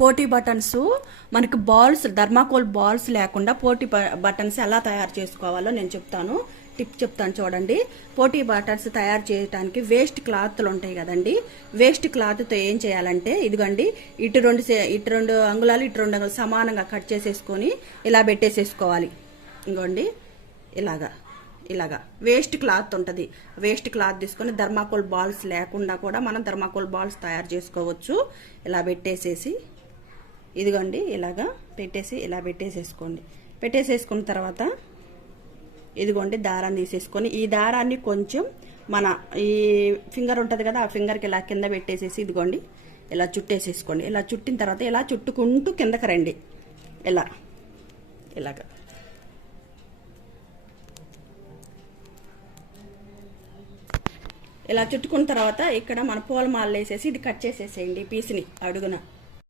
పోటీ బటన్స్ మనకి balls thermocol balls లేకుండా పోటీ బటన్స్ ఎలా తయారు చేసుకోవాలో నేను చెప్తాను. టిప్ చెప్తాను చూడండి. పోటీ బటన్స్ తయారు చేయడానికి వేస్ట్ క్లాత్లు ఉంటాయి కదండి. వేస్ట్ క్లాత్తో ఏం చేయాలంటే ఇదిగోండి ఇటు రెండు సే- ఇటు రెండు అంగుళాలు ఇటు రెండు అంగుళాలు సమానంగా కట్ చేసేసుకొని ఇలా పెట్టేసేసుకోవాలి. ఇంకోండి ఇలాగా ఇలాగా. వేస్ట్ క్లాత్ ఉంటుంది. వేస్ట్ క్లాత్ తీసుకొని ధర్మాకోల్ బాల్స్ లేకుండా కూడా మనం ధర్మాకోల్ బాల్స్ తయారు చేసుకోవచ్చు. ఇలా పెట్టేసేసి ఇదిగోండి ఇలాగా పెట్టేసి ఇలా పెట్టేసేసుకోండి. పెట్టేసేసుకున్న తర్వాత ఇదిగోండి దారాన్ని తీసేసుకొని ఈ దారాన్ని కొంచెం మన ఈ ఫింగర్ ఉంటుంది కదా ఆ ఫింగర్కి ఇలా కింద పెట్టేసేసి ఇదిగోండి ఇలా చుట్టేసేసుకోండి. ఇలా చుట్టిన తర్వాత ఇలా చుట్టుకుంటూ కిందకి రండి. ఇలా ఇలాగ. ఇలా చుట్టుకున్న తర్వాత ఇక్కడ మన పూలమాల వేసేసి ఇది కట్ చేసేసేయండి పీస్ని అడుగున.